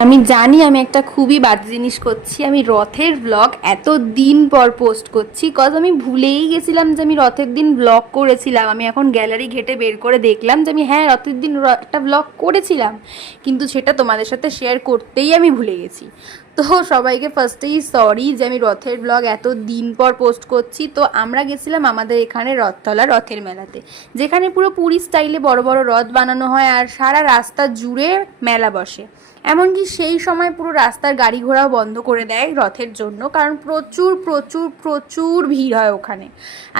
আমি জানি আমি একটা খুবই বাজে জিনিস করছি। আমি রথের ব্লগ এত দিন পর পোস্ট করছি, কজ আমি ভুলেই গেছিলাম যে আমি রথের দিন ব্লগ করেছিলাম। আমি এখন গ্যালারি ঘেটে বের করে দেখলাম যে আমি রথের দিন একটা ব্লগ করেছিলাম, কিন্তু সেটা তোমাদের সাথে শেয়ার করতেই আমি ভুলে গেছি। তো সবাইকে ফার্স্টেই সরি যে আমি রথের ব্লগ এত দিন পর পোস্ট করছি। তো আমরা গেছিলাম আমাদের এখানে রথতলা রথের মেলাতে, যেখানে পুরো পুরী স্টাইলে বড় বড় রথ বানানো হয় আর সারা রাস্তা জুড়ে মেলা বসে। এমনকি সেই সময় পুরো রাস্তার গাড়ি ঘোড়াও বন্ধ করে দেয় রথের জন্য, কারণ প্রচুর প্রচুর প্রচুর ভিড় হয় ওখানে।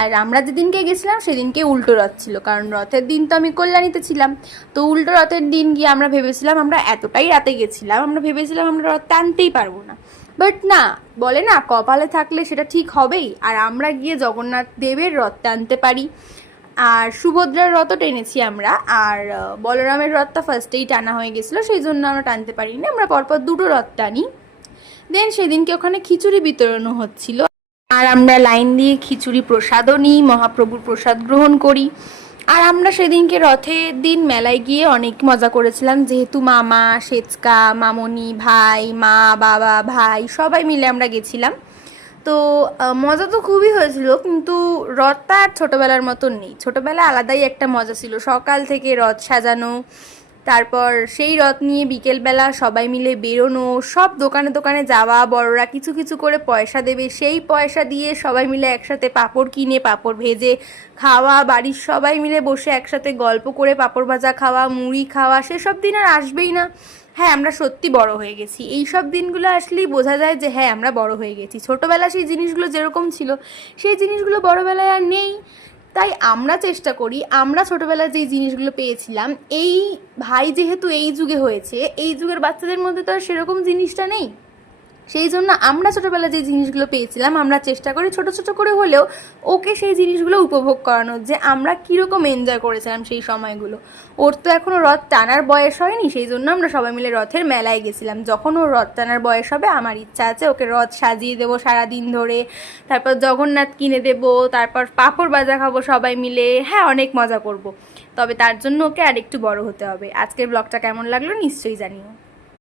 আর আমরা যেদিনকে গেছিলাম সেদিনকে উল্টো রথ ছিল, কারণ রথের দিন তো আমি কল্যাণীতে ছিলাম। তো উল্টো রথের দিন গিয়ে আমরা ভেবেছিলাম, আমরা এতটাই রাতে গেছিলাম, আমরা ভেবেছিলাম আমরা রথ টানতেই পারবো না। বাট না, বলে না কপালে থাকলে সেটা ঠিক হবেই। আর আমরা গিয়ে জগন্নাথ দেবের রথ টানতে পারি। আর সুভদ্রার রথও টেনেছি আমরা। আর বলরামের রথটা ফার্স্টেই টানা হয়ে গেছিলো, সেই জন্য আমরা টানতে পারিনি, আমরা পরপর দুটো রথ টানি। দেন সেদিনকে ওখানে খিচুড়ি বিতরণও হচ্ছিল, আর আমরা লাইন দিয়ে খিচুড়ি প্রসাদও নিই, মহাপ্রভুর প্রসাদ গ্রহণ করি। আর আমরা সেদিনকে রথের দিন মেলায় গিয়ে অনেক মজা করেছিলাম, যেহেতু মামা, সেচকা, মামনি, ভাই, মা, বাবা, ভাই সবাই মিলে আমরা গেছিলাম। তো মজা তো খুবই হয়েছিল, কিন্তু রথটা আর ছোটোবেলার মতন নেই। ছোটোবেলায় আলাদাই একটা মজা ছিল, সকাল থেকে রথ সাজানো, তারপর সেই রথ নিয়ে বিকেলবেলা সবাই মিলে বেরোনো, সব দোকানে দোকানে যাওয়া, বড়রা কিছু কিছু করে পয়সা দেবে, সেই পয়সা দিয়ে সবাই মিলে একসাথে পাঁপড় কিনে পাঁপড় ভেজে খাওয়া, বাড়ির সবাই মিলে বসে একসাথে গল্প করে পাঁপড় ভাজা খাওয়া, মুড়ি খাওয়া, সেসব দিন আর আসবেই না। হ্যাঁ, আমরা সত্যি বড় হয়ে গেছি। এই সব দিনগুলো আসলেই বোঝা যায় যে হ্যাঁ, আমরা বড় হয়ে গেছি। ছোটোবেলা সেই জিনিসগুলো যেরকম ছিল, সেই জিনিসগুলো বড়োবেলায় আর নেই। তাই আমরা চেষ্টা করি, আমরা ছোটোবেলায় যেই জিনিসগুলো পেয়েছিলাম, এই ভাই যেহেতু এই যুগে হয়েছে, এই যুগের বাচ্চাদের মধ্যে তো আর সেরকম জিনিসটা নেই। সেই জন্য আমরা ছোটোবেলায় যে জিনিসগুলো পেয়েছিলাম, আমরা চেষ্টা করি ছোট ছোট করে হলেও ওকে সেই জিনিসগুলো উপভোগ করানোর, যে আমরা কীরকম এনজয় করেছিলাম সেই সময়গুলো। ওর তো এখনও রথ টানার বয়স হয়নি, সেই জন্য আমরা সবাই মিলে রথের মেলায় গেছিলাম। যখন ওর রথ টানার বয়স হবে, আমার ইচ্ছা আছে ওকে রথ সাজিয়ে দেবো সারাদিন ধরে, তারপর জগন্নাথ কিনে দেবো, তারপর পাঁপড় ভাজা খাবো সবাই মিলে। হ্যাঁ, অনেক মজা করব। তবে তার জন্য ওকে আরেকটু বড় হতে হবে। আজকের ব্লগটা কেমন লাগলো নিশ্চয়ই জানিও।